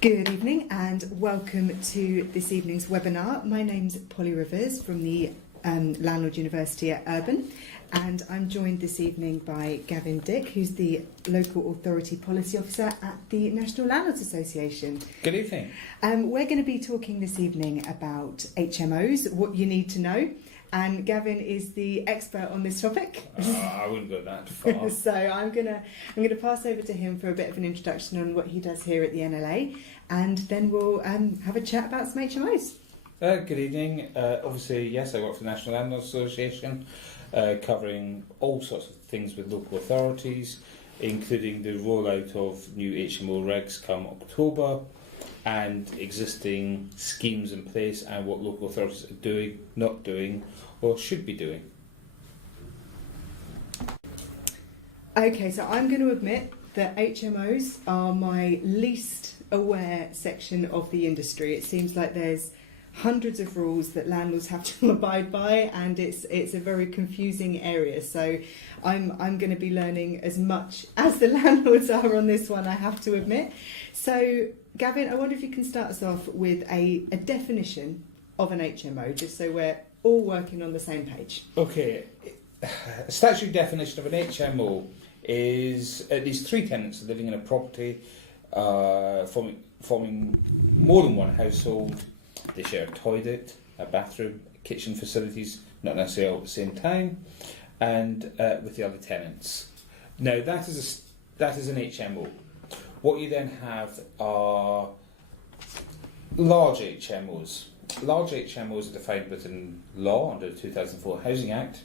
Good evening and welcome to this evening's webinar. My name's Polly Rivers from the Landlords University at Urban, and I'm joined this evening by Gavin Dick, who's the Local Authority Policy Officer at the National Landlords Association. Good evening. We're going to be talking this evening about HMOs, what you need to know. And Gavin is the expert on this topic. I wouldn't go that far. So I'm gonna pass over to him for a bit of an introduction on what he does here at the NLA, and then we'll have a chat about some HMOs. Good evening. Obviously, yes, I work for the National Landlords Association, covering all sorts of things with local authorities, including the rollout of new HMO regs come October, and existing schemes in place and what local authorities are doing, not doing, or should be doing. Okay, so I'm going to admit that HMOs are my least aware section of the industry. It seems like there's hundreds of rules that landlords have to abide by, and it's a very confusing area. So I'm going to be learning as much as the landlords are on this one, I have to admit. So Gavin, I wonder if you can start us off with a definition of an HMO, just so we're all working on the same page. Okay, a statutory definition of an HMO is at least 3 tenants living in a property, forming more than one household. They share a toilet, a bathroom, kitchen facilities, not necessarily all at the same time, and with the other tenants. Now that is an HMO. What you then have are large HMOs. Large HMOs are defined within law under the 2004 Housing Act,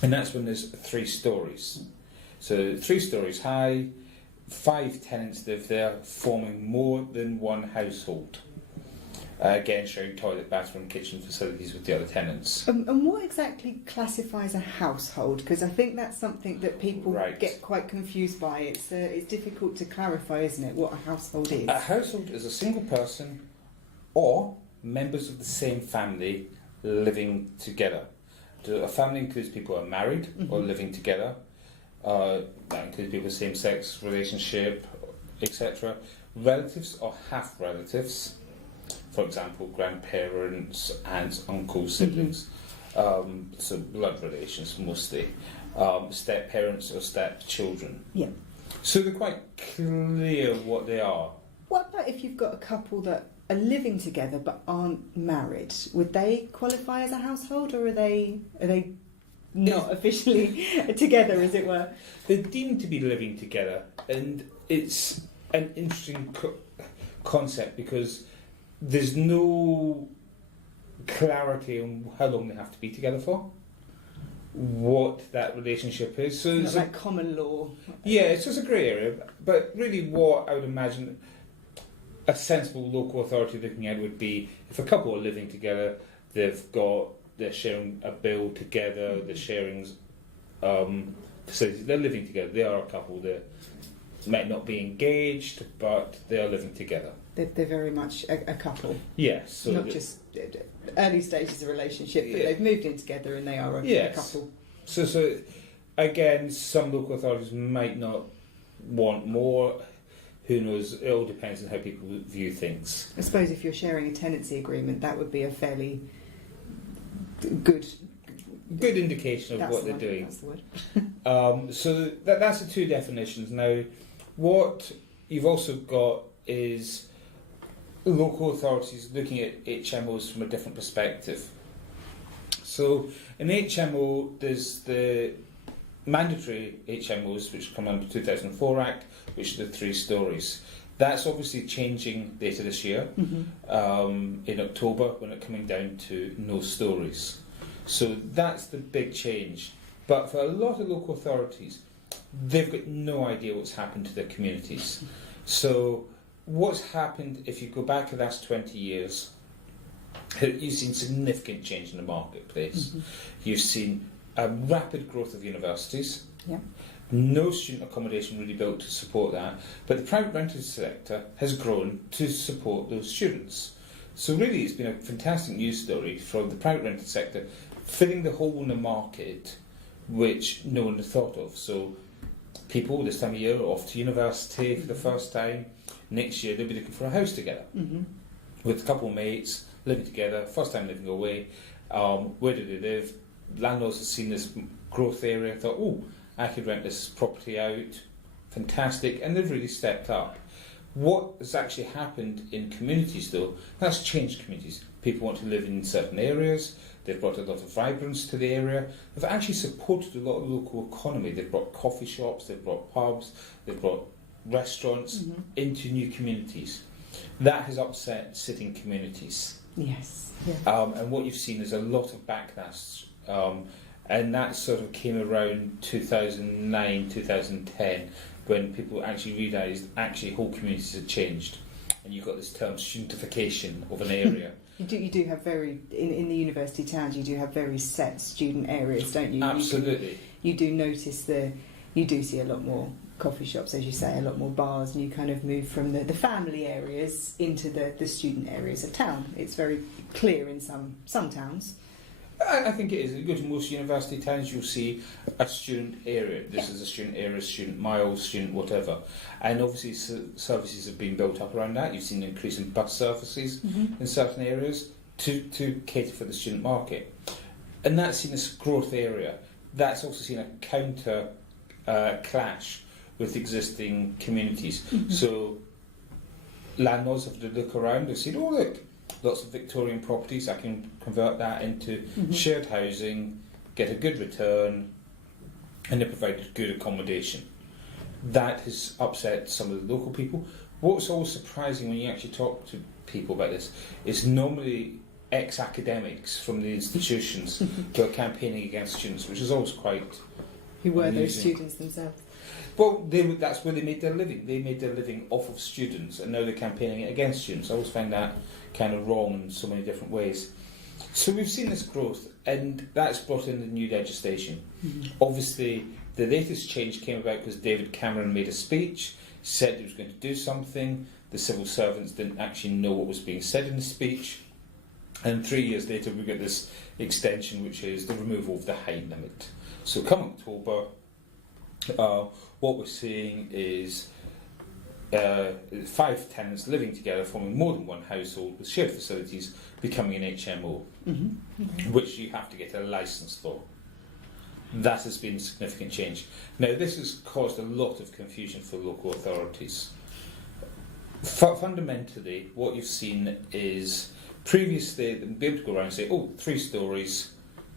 and that's when there's 3 stories. So 3 stories high, 5 tenants live there, forming more than one household. Again, sharing toilet, bathroom, kitchen facilities with the other tenants. And what exactly classifies a household? Because I think that's something that people get quite confused by. It's difficult to clarify, isn't it, what a household is? A household is a single person or members of the same family living together. A family includes people who are married or living together. That includes people with same-sex relationship, etc. Relatives or half-relatives. For example, grandparents, aunts, uncles, siblings, so blood relations mostly, step-parents or step-children. Yeah. So they're quite clear what they are. What about if you've got a couple that are living together but aren't married? Would they qualify as a household, or are they not officially together, as it were? They're deemed to be living together, and it's an interesting concept because there's no clarity on how long they have to be together for, what that relationship is. So it's not like common law. Yeah, it's just a grey area. But really what I would imagine a sensible local authority looking at would be if a couple are living together, they're sharing a bill together, they're sharing facilities, they're living together, they are a couple that might not be engaged, but they are living together. They're very much a couple. Yes. So not just early stages of a relationship, but they've moved in together and they are a couple. So again, some local authorities might not want more. Who knows? It all depends on how people view things. I suppose if you're sharing a tenancy agreement, that would be a fairly good indication of what they're doing. That's the word. So that's the 2 definitions. Now, what you've also got is local authorities looking at HMOs from a different perspective. So in HMO, there's the mandatory HMOs, which come under the 2004 Act, which are the 3 stories. That's obviously changing later this year, in October, when it's coming down to no stories. So that's the big change. But for a lot of local authorities, they've got no idea what's happened to their communities. So what's happened, if you go back the last 20 years, you've seen significant change in the marketplace. You've seen a rapid growth of universities. Yeah. No student accommodation really built to support that, but the private rented sector has grown to support those students. So really it's been a fantastic news story from the private rented sector filling the hole in the market which no one had thought of. So people this time of year are off to university for the first time. next year they'll be looking for a house together with a couple of mates, living together, first time living away. Where do they live? Landlords have seen this growth area, thought, oh, I could rent this property out, fantastic, and they've really stepped up. What has actually happened in communities, though, that's changed communities. People want to live in certain areas, they've brought a lot of vibrance to the area, they've actually supported a lot of the local economy. They've brought coffee shops, they've brought pubs, they've brought restaurants into new communities. That has upset sitting communities. Yes. Yeah. And what you've seen is a lot of backlash. And that sort of came around 2009, 2010, when people actually realised actually whole communities had changed. And you've got this term studentification of an area. You do have in the university towns, you do have very set student areas, don't you? Absolutely. You do notice you do see a lot more coffee shops, as you say, a lot more bars, and you kind of move from the family areas into the student areas of town. It's very clear in some towns. I think it is. If you go to most university towns, you'll see a student area. This is a student area, student miles, student whatever. And obviously services have been built up around that. You've seen an increase in bus services in certain areas to cater for the student market. And that's seen as growth area. That's also seen a counter clash with existing communities. So landlords have to look around and say, oh look, lots of Victorian properties, I can convert that into shared housing, get a good return, and they provide good accommodation. That has upset some of the local people. What's always surprising when you actually talk to people about this is normally ex-academics from the institutions who are campaigning against students, which is always quite Who were amusing. those students themselves? Well, that's where they made their living. They made their living off of students, and now they're campaigning against students. I always find that kind of wrong in so many different ways. So we've seen this growth, and that's brought in the new legislation. Obviously, the latest change came about because David Cameron made a speech, said he was going to do something. The civil servants didn't actually know what was being said in the speech. And 3 years later, we get this extension, which is the removal of the height limit. So come October, what we're seeing is 5 tenants living together, forming more than one household with shared facilities, becoming an HMO, which you have to get a licence for. That has been a significant change. Now, this has caused a lot of confusion for local authorities. Fundamentally, what you've seen is previously they'd be able to go around and say, oh, 3 stories,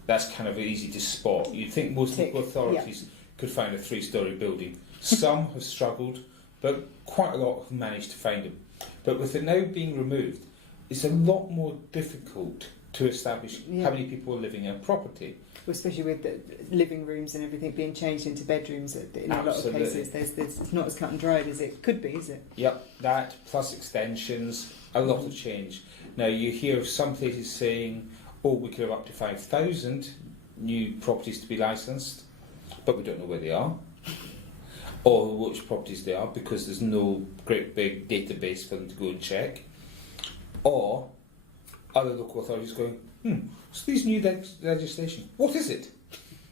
that's kind of easy to spot. You'd think most local authorities could find a 3-storey building. Some have struggled, but quite a lot have managed to find them. But with it now being removed, it's a lot more difficult to establish how many people are living in a property. Well, especially with the living rooms and everything being changed into bedrooms in a lot of cases. It's not as cut and dried as it could be, is it? Yep, that plus extensions, a lot of change. Now you hear of some places saying, oh, we could have up to 5,000 new properties to be licensed, but we don't know where they are or which properties they are because there's no great big database for them to go and check. Or other local authorities going, so these new legislation, what is it?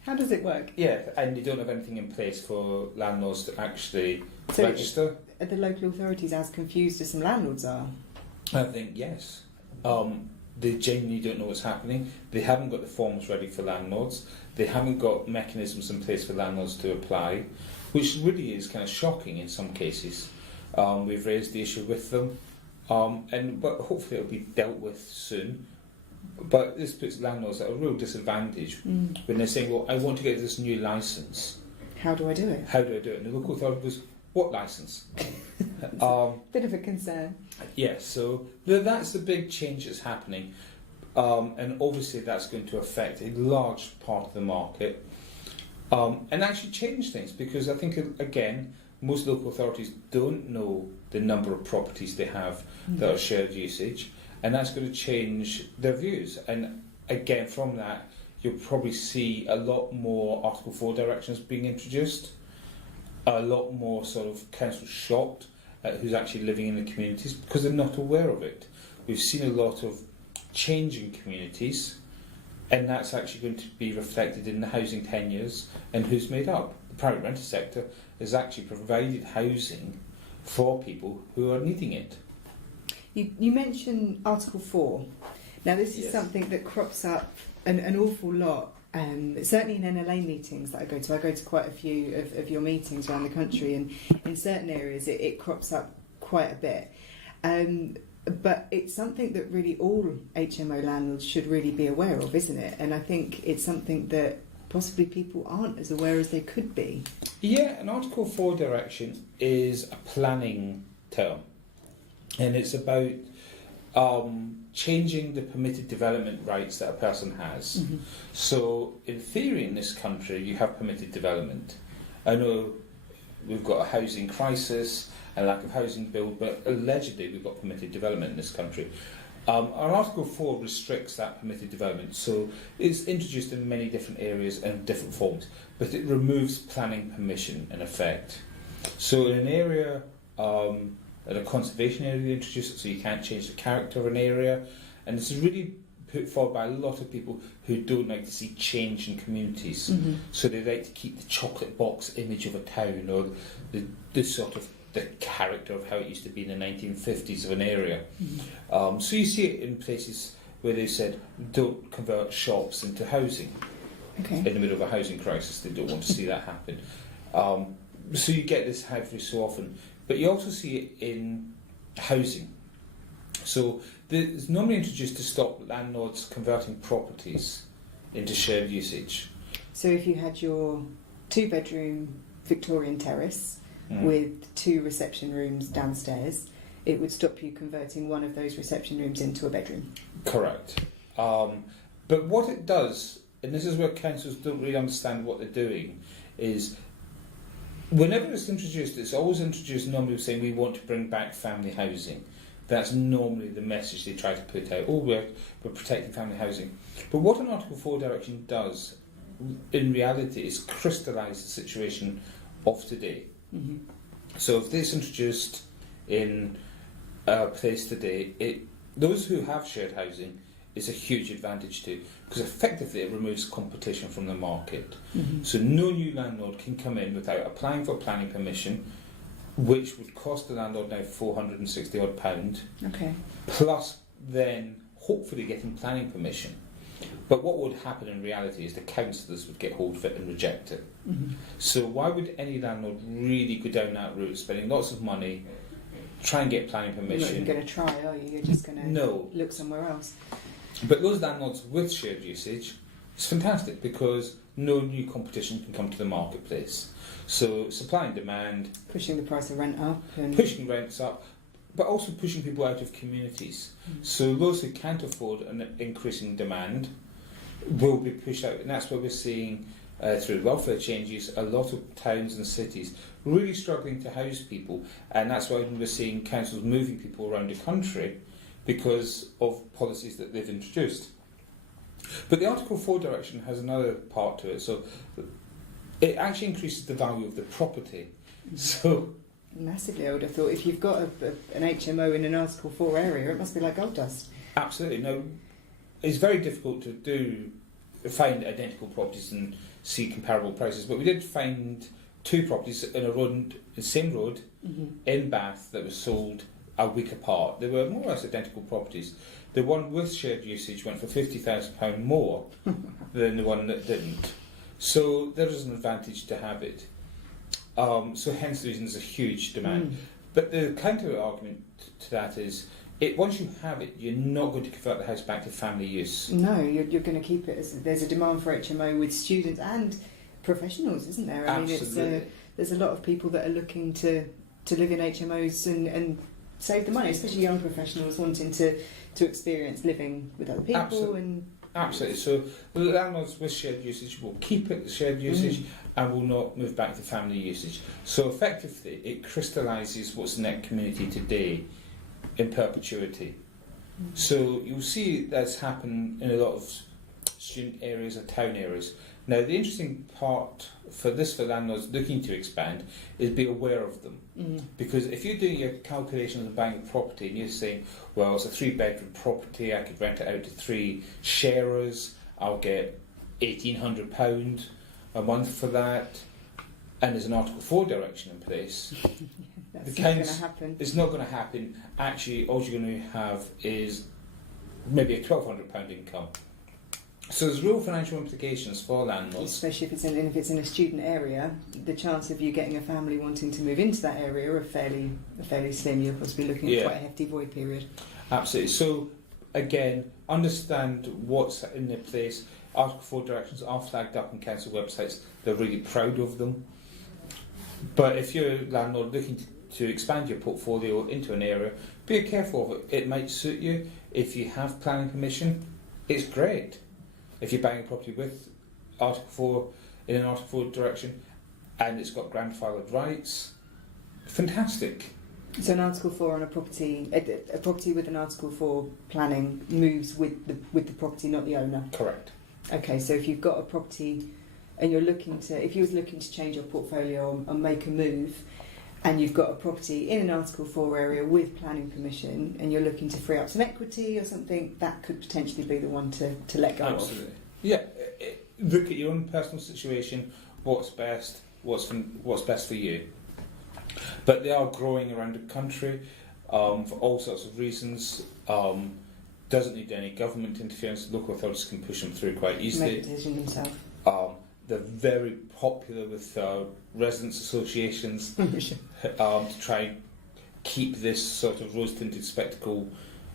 How does it work? Yeah, and they don't have anything in place for landlords to actually register. Are the local authorities as confused as some landlords are? I think yes. They genuinely don't know what's happening. They haven't got the forms ready for landlords. They haven't got mechanisms in place for landlords to apply, which really is kind of shocking in some cases. We've raised the issue with them, but hopefully it'll be dealt with soon. But this puts landlords at a real disadvantage when they're saying, well, I want to get this new licence. How do I do it? How do I do it? And the local authority goes, what licence? Bit of a concern. Yes, so that's the big change that's happening. And obviously that's going to affect a large part of the market and actually change things because I think, again, most local authorities don't know the number of properties they have that are shared usage, and that's going to change their views. And again, from that, you'll probably see a lot more Article 4 directions being introduced, a lot more sort of councils shocked at who's actually living in the communities because they're not aware of it. We've seen a lot of change in communities, and that's actually going to be reflected in the housing tenures and who's made up. The private rented sector has actually provided housing for people who are needing it. You mentioned Article 4. Now, this is Yes. something that crops up an awful lot, certainly in NLA meetings that I go to. I go to quite a few of your meetings around the country, and in certain areas it crops up quite a bit. But it's something that really all HMO landlords should really be aware of, isn't it? And I think it's something that possibly people aren't as aware as they could be. Yeah, an Article 4 direction is a planning term, and it's about changing the permitted development rights that a person has. Mm-hmm. So, in theory, in this country, you have permitted development. I know we've got a housing crisis, a lack of housing build, but allegedly we've got permitted development in this country. Our Article 4 restricts that permitted development, so it's introduced in many different areas and different forms, but it removes planning permission in effect. So in an area, at a conservation area, they introduce it so you can't change the character of an area, and this is really put forward by a lot of people who don't like to see change in communities. Mm-hmm. So they like to keep the chocolate box image of a town, or the sort of the character of how it used to be in the 1950s of an area. Mm-hmm. So you see it in places where they said don't convert shops into housing. Okay. In the middle of a housing crisis, they don't want to see that happen. So you get this every so often, but you also see it in housing. So it's normally introduced to stop landlords converting properties into shared usage. So if you had your 2-bedroom Victorian terrace with 2 reception rooms downstairs, it would stop you converting one of those reception rooms into a bedroom. Correct. But what it does, and this is where councils don't really understand what they're doing, is whenever it's introduced, it's always introduced normally saying we want to bring back family housing. That's normally the message they try to put out. Oh, we're protecting family housing. But what an Article 4 direction does, in reality, is crystallise the situation of today. Mm-hmm. So if this introduced in a place today, those who have shared housing is a huge advantage to, because effectively it removes competition from the market. Mm-hmm. So no new landlord can come in without applying for planning permission, which would cost the landlord now £460 odd, Okay. plus then hopefully getting planning permission. But what would happen in reality is the councillors would get hold of it and reject it. Mm-hmm. So why would any landlord really go down that route, spending lots of money, try and get planning You're not permission? even going to try, are you? You're just going to No. look somewhere else. But those landlords with shared usage, it's fantastic because no new competition can come to the marketplace. So supply and demand, Pushing the price of rent up. And pushing rents up, but also pushing people out of communities. So those who can't afford an increasing demand will be pushed out, and that's why we're seeing through welfare changes a lot of towns and cities really struggling to house people, and that's why we're seeing councils moving people around the country because of policies that they've introduced. But the Article 4 direction has another part to it, so it actually increases the value of the property. So massively, I would have thought if you've got an HMO in an Article 4 area, it must be like gold dust. absolutely. Now, it's very difficult to find identical properties and see comparable prices, but we did find 2 properties in a road, the same road, in Bath, that were sold a week apart. They were more or less identical properties. The one with shared usage went for £50,000 more than the one that didn't. So there is an advantage to have it. So hence the reason there's a huge demand. But the counter argument to that is, once you have it, you're not going to convert the house back to family use. No, you're going to keep it as there's a demand for HMO with students and professionals, isn't there? I mean, Absolutely. there's a lot of people that are looking to live in HMOs and save the money, especially young professionals wanting to experience living with other people. Absolutely. And Absolutely. So the landlords with shared usage will keep it shared usage and will not move back to family usage. So effectively, it crystallises what's in that community today in perpetuity. So you'll see that's happened in a lot of student areas and town areas. Now, the interesting part for landlords looking to expand is be aware of them. Because if you're doing your calculations and buying a property and you're saying, well, it's a 3-bedroom property, I could rent it out to 3 sharers, I'll get £1,800 a month for that, and there's an Article 4 direction in place, That's The not going to council- happen. It's not going to happen. Actually, all you're going to have is maybe a £1,200 income. So there's real financial implications for landlords. Especially if it's in a student area, the chance of you getting a family wanting to move into that area are fairly slim. You're possibly looking at Yeah. quite a hefty void period. Absolutely. So again, understand what's in their place. Article 4 directions are flagged up on council websites. They're really proud of them. But if you're a landlord looking to expand your portfolio into an area, be careful of it. It might suit you. If you have planning permission, it's great. If you're buying a property with Article 4 in an Article 4 direction and it's got grandfathered rights, fantastic. So an Article 4 on a property with an Article 4 planning moves with the property, not the owner. Correct. Okay, so if you've got a property and if you was looking to change your portfolio and make a move, and you've got a property in an Article 4 area with planning permission, and you're looking to free up some equity or something, that could potentially be the one to let go Absolutely. of. Yeah. Look at your own personal situation. What's best? What's best for you? But they are growing around the country for all sorts of reasons. Doesn't need any government interference. Local authorities can push them through quite easily. Make a decision themselves. They're very popular with residents' associations to try and keep this sort of rose-tinted spectacle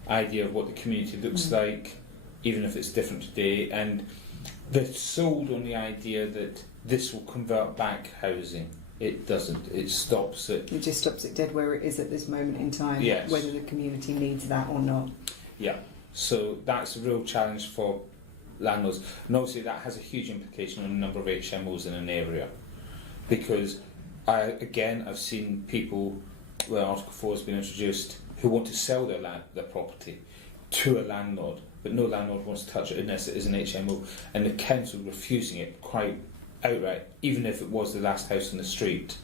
idea of what the community looks like, even if it's different today. And they're sold on the idea that this will convert back housing. It doesn't. It stops it. It just stops it dead where it is at this moment in time, Yes. whether the community needs that or not. Yeah. So that's a real challenge for landlords, and obviously that has a huge implication on the number of HMOs in an area, because I've seen people where Article 4 has been introduced who want to sell their property to a landlord, but no landlord wants to touch it unless it is an HMO, and the council refusing it quite outright, even if it was the last house on the street.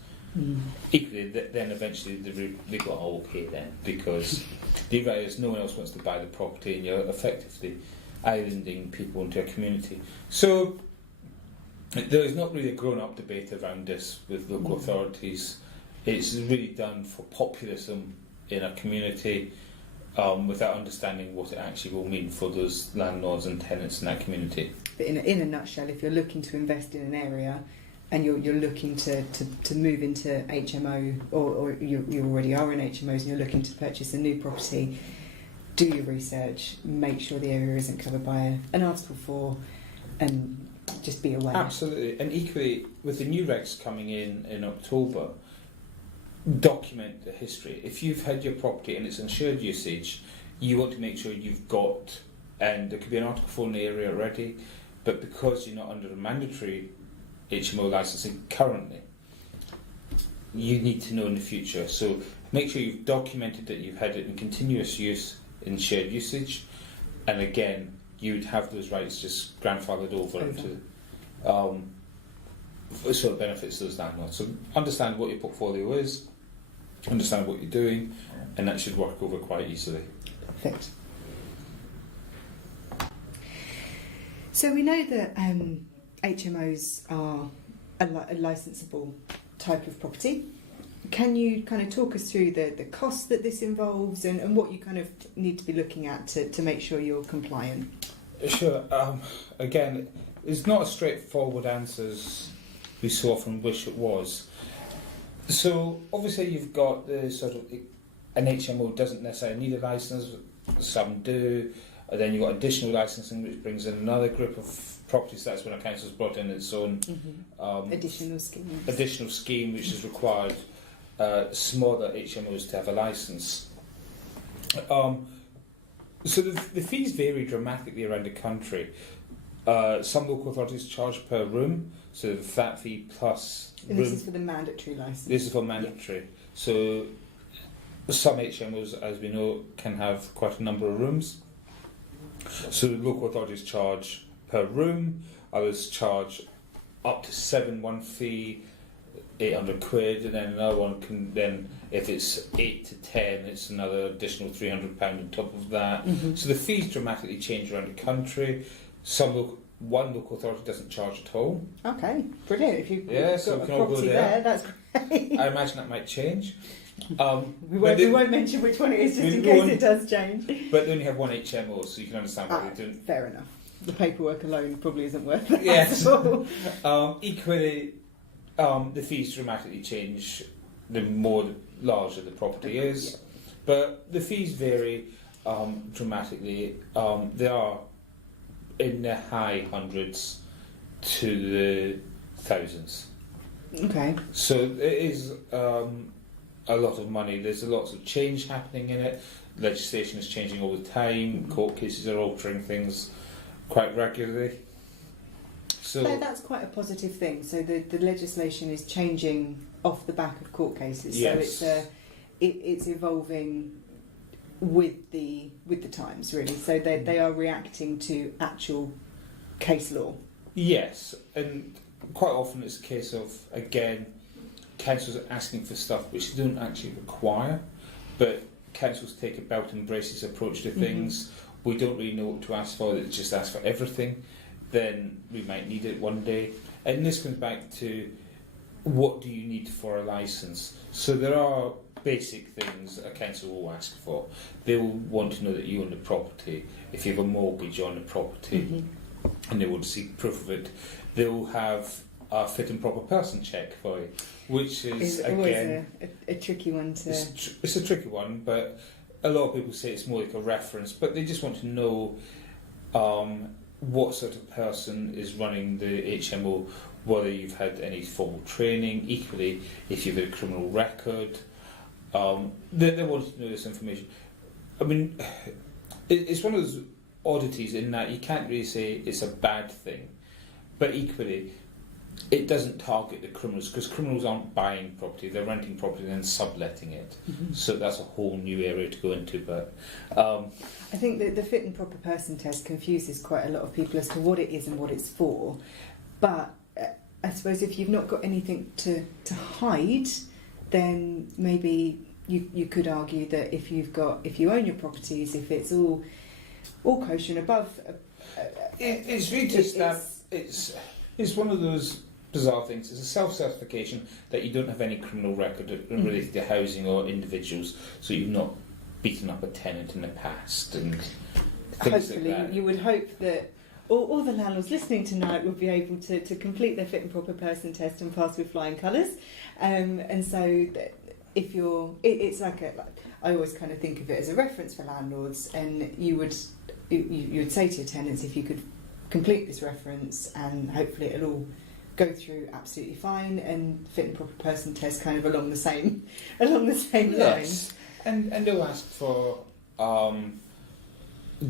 Equally, then eventually they got okay then, because the reality is no one else wants to buy the property, and you're effectively islanding people into a community. So there is not really a grown-up debate around this with local authorities. It's really done for populism in a community without understanding what it actually will mean for those landlords and tenants in that community. But in a nutshell, if you're looking to invest in an area and you're looking to move into HMO, or you already are in HMOs and you're looking to purchase a new property, do your research, make sure the area isn't covered by an Article 4, and just be aware. Absolutely. And equally, with the new regs coming in October, document the history. If you've had your property and it's in shared usage, you want to make sure you've got, and there could be an Article 4 in the area already, but because you're not under a mandatory HMO licensing currently, you need to know in the future. So make sure you've documented that you've had it in continuous use in shared usage, and again, you'd have those rights just grandfathered over into, so it benefits those landlords. So understand what your portfolio is, understand what you're doing, and that should work over quite easily. Perfect. So we know that HMOs are a licensable type of property. Can you kind of talk us through the cost that this involves and what you kind of need to be looking at to make sure you're compliant? Sure. Again, it's not as straightforward answer as we so often wish it was. So obviously you've got the sort of, an HMO doesn't necessarily need a licence, some do, and then you've got additional licensing which brings in another group of properties. That's when a council's brought in its own Additional schemes. additional scheme which has required smaller HMOs to have a licence. So the fees vary dramatically around the country. Some local authorities charge per room, so the flat fee plus And room. this is for the mandatory licence. This is for mandatory. Yeah. So some HMOs, as we know, can have quite a number of rooms. So the local authorities charge per room. Others charge up to 7 one fee, 800 quid, and then another one can then, if it's 8 to 10, it's another additional £300 on top of that. So the fees dramatically change around the country. One local authority doesn't charge at all. Okay, brilliant. If you've Yeah, got so we a can all go property there. that's great. I imagine that might change. We won't mention which one it is, just in case it does change. But they only have one HMO, so you can understand why they don't. Fair enough. The paperwork alone probably isn't worth it. Yes. Equally, the fees dramatically change the more larger the property is, Yeah. but the fees vary dramatically. They are in the high hundreds to the thousands. Okay. So it is a lot of money. There's lots of change happening in it. Legislation is changing all the time. Court cases are altering things quite regularly. So That's quite a positive thing. So the legislation is changing off the back of court cases. yes. So it's evolving with the times, really. So they are reacting to actual case law. Yes, and quite often it's a case of, again, councils are asking for stuff which they don't actually require, but councils take a belt and braces approach to things. We don't really know what to ask for, they just ask for everything. Then we might need it one day. And this comes back to, what do you need for a licence? So there are basic things a council will ask for. They will want to know that you own the property, if you have a mortgage on the property, and they want to see proof of it. They will have a fit and proper person check for you, which is It's again always a tricky one to. it's a tricky one, but a lot of people say it's more like a reference, but they just want to know what sort of person is running the HMO, whether you've had any formal training, equally if you've had a criminal record. They want to know this information. I mean, it's one of those oddities in that you can't really say it's a bad thing, but equally it doesn't target the criminals, because criminals aren't buying property, they're renting property and then subletting it. So that's a whole new area to go into. But I think that the fit and proper person test confuses quite a lot of people as to what it is and what it's for. But I suppose if you've not got anything to hide, then maybe you could argue that if you own your properties, if it's all kosher and above, it's really just that it's one of those bizarre things. It's a self-certification that you don't have any criminal record related to housing or individuals, so you've not beaten up a tenant in the past and things hopefully like that. you would hope that all the landlords listening tonight would be able to complete their fit and proper person test and pass with flying colours. And so if it's like I always kind of think of it as a reference for landlords, and you would say to your tenants, if you could complete this reference, and hopefully it'll all go through absolutely fine, and fit and proper person test kind of along the same lines. And they'll ask for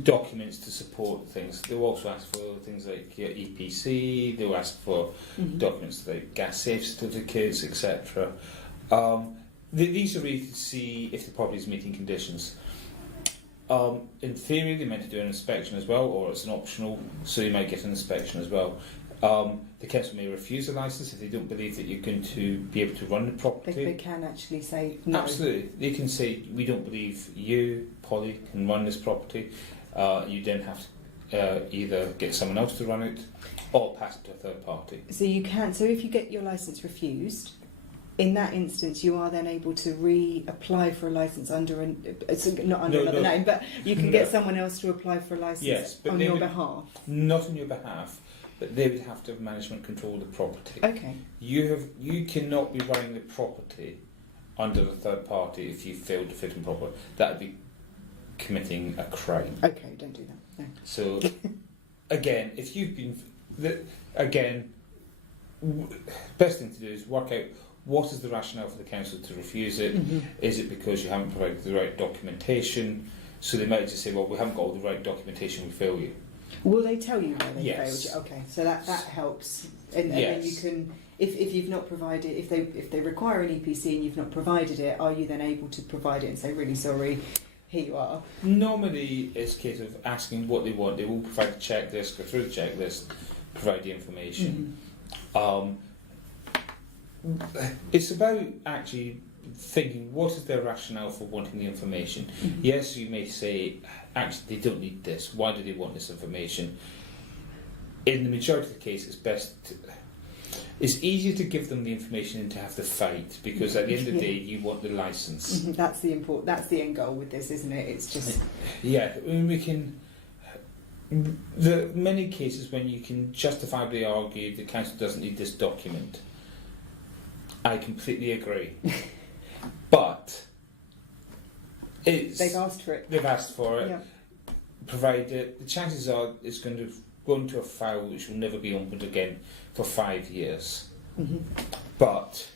documents to support things. They'll also ask for things like your EPC. They'll ask for documents like gas safe certificates, etc. These are really to see if the property is meeting conditions. In theory, they're meant to do an inspection as well, or it's an optional, so you might get an inspection as well. The council may refuse a licence if they don't believe that you're going to be able to run the property. They can actually say no. Absolutely. They can say, we don't believe you, Polly, can run this property. You then have to either get someone else to run it or pass it to a third party. So you can. So if you get your licence refused, in that instance, you are then able to reapply for a licence under another name, but you can get someone else to apply for a licence on your behalf. Not on your behalf, but they would have to have management control of the property. Okay. You cannot be running the property under the third party if you failed to fit and proper. That would be committing a crime. Okay, don't do that. No. So, again, if you've been, best thing to do is work out what is the rationale for the council to refuse it. Is it because you haven't provided the right documentation? So they might just say, well, we haven't got all the right documentation, we fail you. Will they tell you where they Yes. failed you? Okay, so that helps, and then you can, if you've not provided, if they require an EPC and you've not provided it, are you then able to provide it and say, really sorry, here you are? Normally, it's a case of asking what they want. They will provide a checklist, go through the checklist, provide the information. It's about actually thinking, what is their rationale for wanting the information? Yes, you may say, actually, they don't need this. Why do they want this information? In the majority of the case, it's best it's easier to give them the information than to have to fight, because at the end of the day, you want the license. That's the end goal with this, isn't it? It's just yeah. I mean, we can. There are many cases when you can justifiably argue the council doesn't need this document. I completely agree, but they've asked for it. They've asked for it. Yeah. Provided the chances are it's going to go into a file which will never be opened again for 5 years. But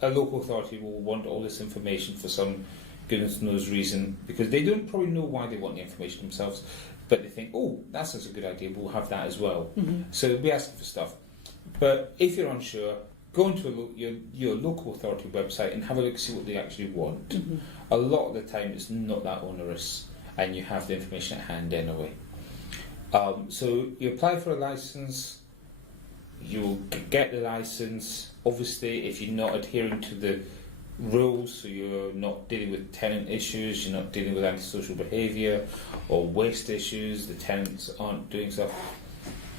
a local authority will want all this information for some goodness knows reason, because they don't probably know why they want the information themselves, but they think, oh, that sounds a good idea, we'll have that as well. So they'll be asking for stuff. But if you're unsure, go onto your local authority website and have a look and see what they actually want. A lot of the time it's not that onerous, and you have the information at hand anyway. So you apply for a license, you'll get the license. Obviously, if you're not adhering to the rules, so you're not dealing with tenant issues, you're not dealing with antisocial behaviour or waste issues, the tenants aren't doing stuff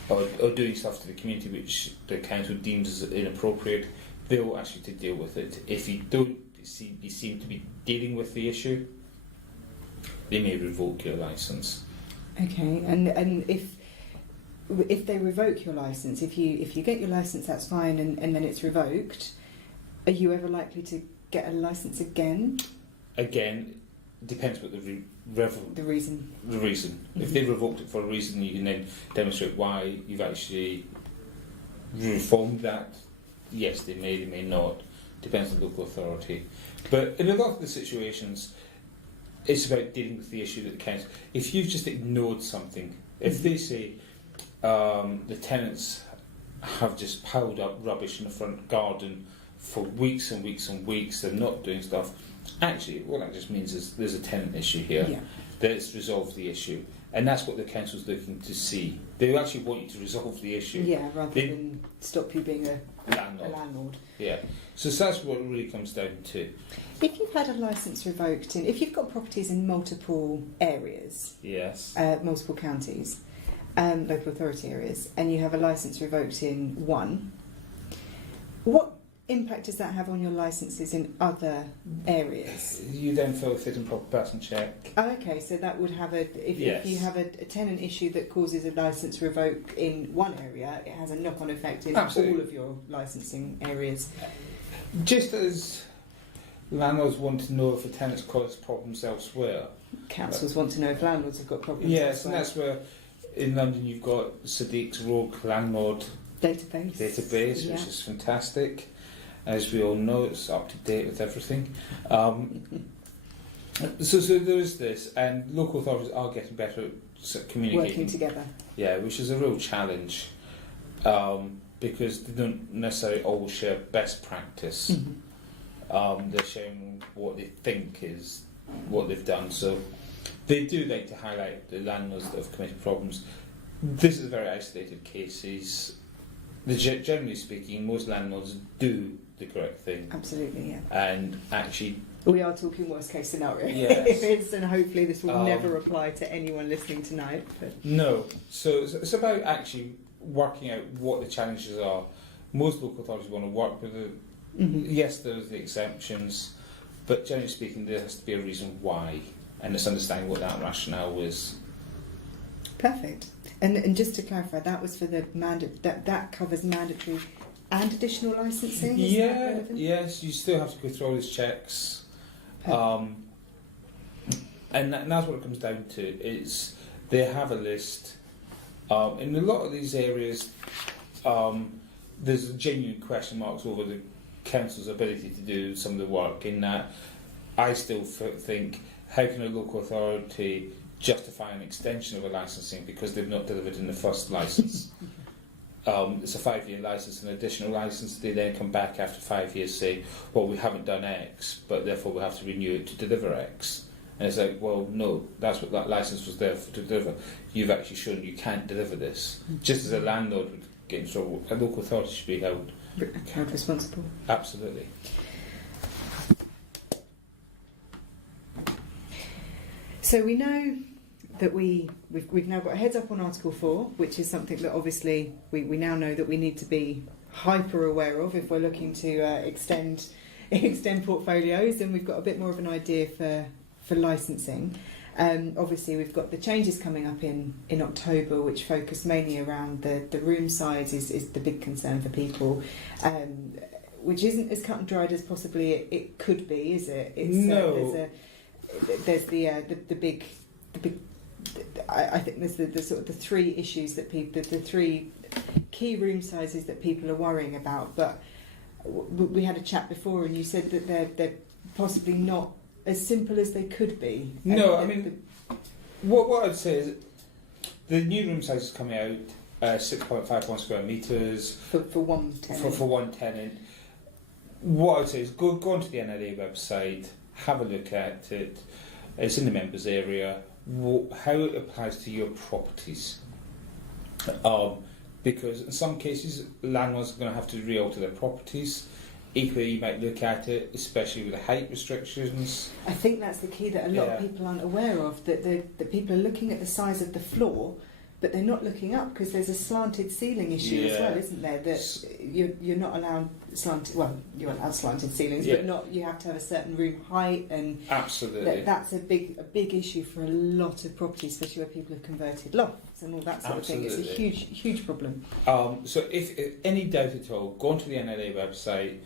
or doing stuff to the community which the council deems as inappropriate, they'll ask you to deal with it. If you don't seem to be dealing with the issue, they may revoke your licence. Okay, and if they revoke your licence, if you get your licence, that's fine, and then it's revoked, are you ever likely to get a licence again? Again, depends what the reason. If they revoked it for a reason, you can then demonstrate why you've actually reformed that. Yes, they may not. Depends on the local authority. But in a lot of the situations, it's about dealing with the issue that counts. If you've just ignored something, if they say the tenants have just piled up rubbish in the front garden for weeks and weeks and weeks, they're not doing stuff, actually, what that just means is there's a tenant issue here. Yeah. Let's resolve the issue. And that's what the council's looking to see. They actually want you to resolve the issue. Yeah, rather than stop you being a landlord. Yeah. So that's what it really comes down to. If you've had a licence revoked if you've got properties in multiple areas, Yes. multiple counties, local authority areas, and you have a licence revoked in one, what impact does that have on your licences in other areas? You then fill a fit and proper person check. Oh, okay, so that would have if you have a tenant issue that causes a licence revoke in one area, it has a knock-on effect in Absolutely. all of your licensing areas. Just as landlords want to know if the tenants cause problems elsewhere. Councils want to know if landlords have got problems. Yes, elsewhere. and that's where in London you've got Sadiq's Rogue Landlord database, which is fantastic. As we all know, it's up to date with everything. So there is this, and local authorities are getting better at communicating. Working together. Yeah, which is a real challenge, because they don't necessarily always share best practice. They're sharing what they think is what they've done. So they do like to highlight the landlords that have committed problems. This is a very isolated cases. Generally speaking, most landlords do the correct thing. Absolutely, yeah. And actually, we are talking worst case scenario. Yes. And hopefully this will never apply to anyone listening tonight. But. No. So it's about actually working out what the challenges are. Most local authorities want to work with it. Yes, there's the exemptions, but generally speaking, there has to be a reason why, and it's understanding what that rationale is. Perfect. And just to clarify, that was for the that covers mandatory and additional licensing. Is that relevant? Yes, you still have to go through all these checks, and that's what it comes down to. Is they have a list. In a lot of these areas, there's genuine question marks over the council's ability to do some of the work. In that, I still think, how can a local authority justify an extension of a licensing because they've not delivered in the first licence? It's a 5-year licence, an additional licence. They then come back after 5 years saying, well, we haven't done X, but therefore we have to renew it to deliver X. And it's like, well, no, that's what that licence was there for, to deliver. You've actually shown you can't deliver this. Just as a landlord would get in trouble, a local authority should be held responsible. Absolutely. So we know that we've now got a heads up on Article 4, which is something that obviously we now know that we need to be hyper aware of if we're looking to extend portfolios, and we've got a bit more of an idea for licensing. Obviously, we've got the changes coming up in October, which focus mainly around the room size is the big concern for people, which isn't as cut and dried as possibly it could be, is it? No. There's the big. I think there's the sort of the three issues that the three key room sizes that people are worrying about. But we had a chat before, and you said that they're possibly not as simple as they could be. No, I mean, what I'd say is the new room size is coming out 6.51 square metres for one tenant. For one tenant. What I'd say is go onto the NLA website, have a look at it. It's in the members area. How it applies to your properties. Because in some cases, landlords are going to have to re-alter their properties. Equally, you might look at it, especially with the height restrictions. I think that's the key that a lot of people aren't aware of, that people are looking at the size of the floor, but they're not looking up because there's a slanted ceiling issue as well, isn't there? That you're not allowed slanted. Well, you're allowed slanted ceilings, but not. You have to have a certain room height, and absolutely that's a big issue for a lot of properties, especially where people have converted lofts and all that sort of thing. It's a huge problem. So if any doubt at all, go onto the NLA website.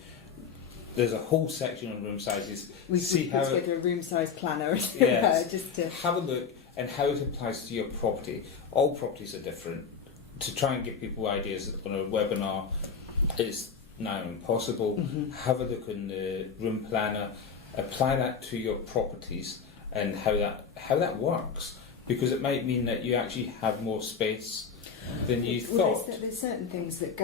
There's a whole section on room sizes. We put together a room size planner just to have a look and how it applies to your property. All properties are different. To try and give people ideas on a webinar is now impossible. Mm-hmm. Have a look on the room planner, apply that to your properties and how that works, because it might mean that you actually have more space than you thought. There's certain things that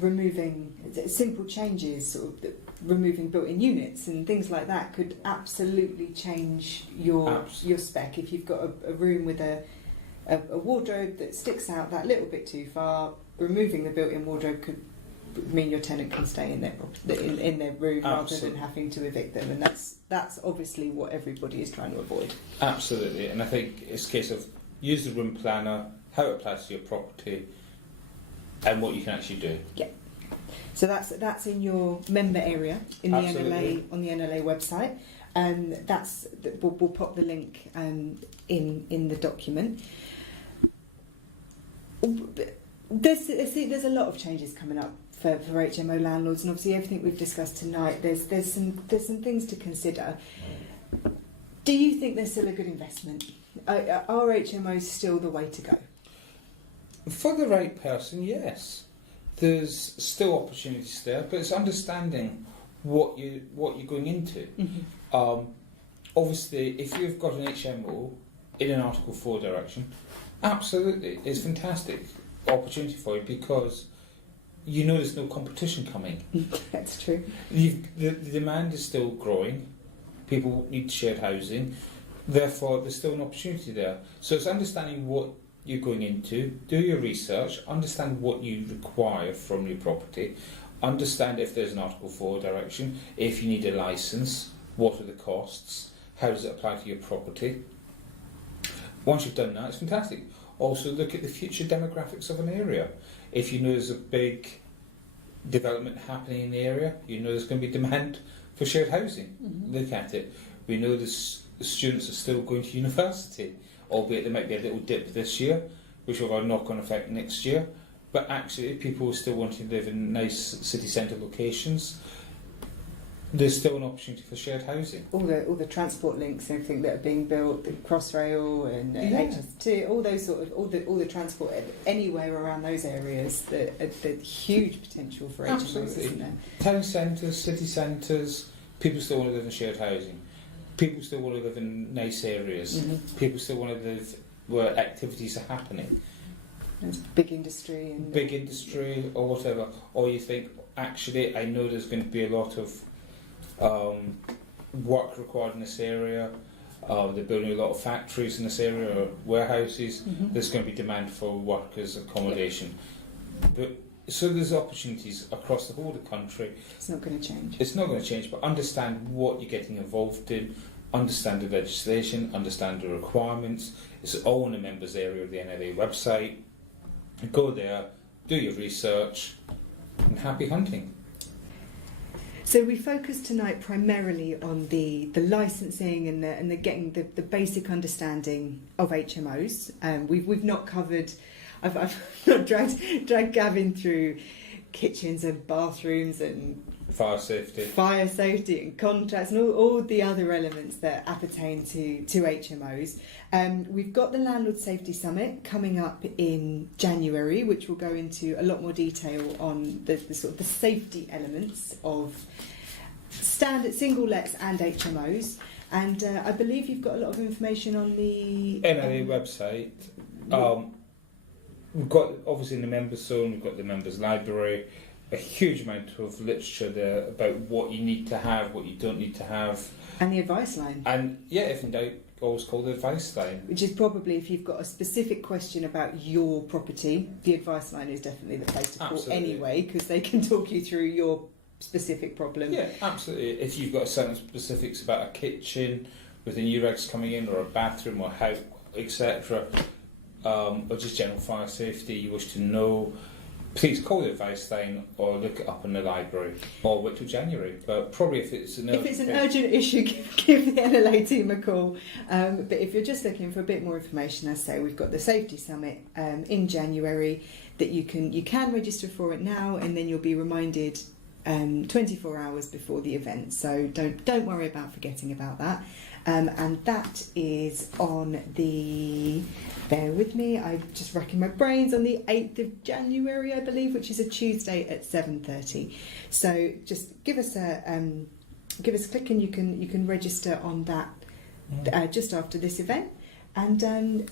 removing simple changes, sort of removing built-in units and things like that could absolutely change your spec. If you've got a room with a wardrobe that sticks out that little bit too far, removing the built-in wardrobe could mean your tenant can stay in their room rather than having to evict them, and that's obviously what everybody is trying to avoid. Absolutely, and I think it's a case of use the room planner, how it applies to your property, and what you can actually do. Yeah. So that's in your member area in the NLA, on the NLA website, and we'll pop the link in the document. There's a lot of changes coming up for HMO landlords, and obviously everything we've discussed tonight. There's some things to consider. Do you think they're still a good investment? Are HMOs still the way to go? For the right person, yes. There's still opportunities there, but it's understanding what you're going into. Mm-hmm. Obviously, if you've got an HMO in an Article 4 direction, absolutely, it's fantastic opportunity for you, because you know there's no competition coming. That's true. The demand is still growing. People need shared housing. Therefore, there's still an opportunity there. So it's understanding what you're going into, do your research, understand what you require from your property, understand if there's an Article 4 direction, if you need a licence, what are the costs, how does it apply to your property. Once you've done that, it's fantastic. Also look at the future demographics of an area. If you know there's a big development happening in the area, you know there's going to be demand for shared housing. Mm-hmm. Look at it. We know the students are still going to university, albeit there might be a little dip this year, which will have a knock-on effect next year. But actually, people are still wanting to live in nice city centre locations. There's still an opportunity for shared housing. All the transport links and everything that are being built, the Crossrail and HS2, all the transport anywhere around those areas, the huge potential for HMOs, isn't there? Town centres, city centres, people still want to live in shared housing. People still want to live in nice areas. Mm-hmm. People still want to live where activities are happening. There's big industry or whatever. Or you think, actually, I know there's going to be a lot of work required in this area. They're building a lot of factories in this area, or warehouses. Mm-hmm. There's going to be demand for workers' accommodation. But so there's opportunities across the whole of the country. It's not going to change. It's not going to change, but understand what you're getting involved in, understand the legislation, understand the requirements. It's all in the members area of the NLA website. Go there, do your research, and happy hunting. So we focused tonight primarily on the licensing and the getting the basic understanding of HMOs. We've not covered. I've not dragged Gavin through kitchens and bathrooms and Fire safety and contracts and all the other elements that appertain to HMOs. We've got the Landlord Safety Summit coming up in January, which will go into a lot more detail on the sort of the safety elements of standard single lets and HMOs. And I believe you've got a lot of information on the NLA website. We've got obviously in the members zone, we've got the members library, a huge amount of literature there about what you need to have, what you don't need to have. And the advice line. And yeah, if in doubt, always call the advice line. Which is probably, if you've got a specific question about your property, the advice line is definitely the place to call. Absolutely. Anyway, because they can talk you through your specific problem. Yeah, absolutely. If you've got certain specifics about a kitchen with the new regs coming in, or a bathroom, or how, etc., or just general fire safety you wish to know, please call the advice line or look it up in the library, or wait till January. But probably if it's an urgent issue, give the NLA team a call. But if you're just looking for a bit more information, as I say, we've got the Safety Summit in January that you can register for it now, and then you'll be reminded 24 hours before the event. So don't worry about forgetting about that. And that is on the, bear with me, I'm just racking my brains, on the 8th of January, I believe, which is a Tuesday at 7:30. So just give us a click and you can register on that just after this event. And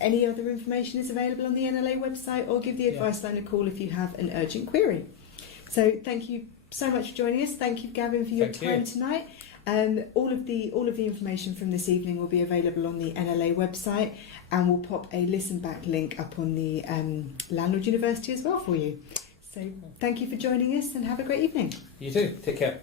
any other information is available on the NLA website, or give the advice line a call if you have an urgent query. So thank you so much for joining us. Thank you, Gavin, for your time tonight. All of the information from this evening will be available on the NLA website, and we'll pop a listen back link up on the Landlord University as well for you. So thank you for joining us, and have a great evening. You too. Take care.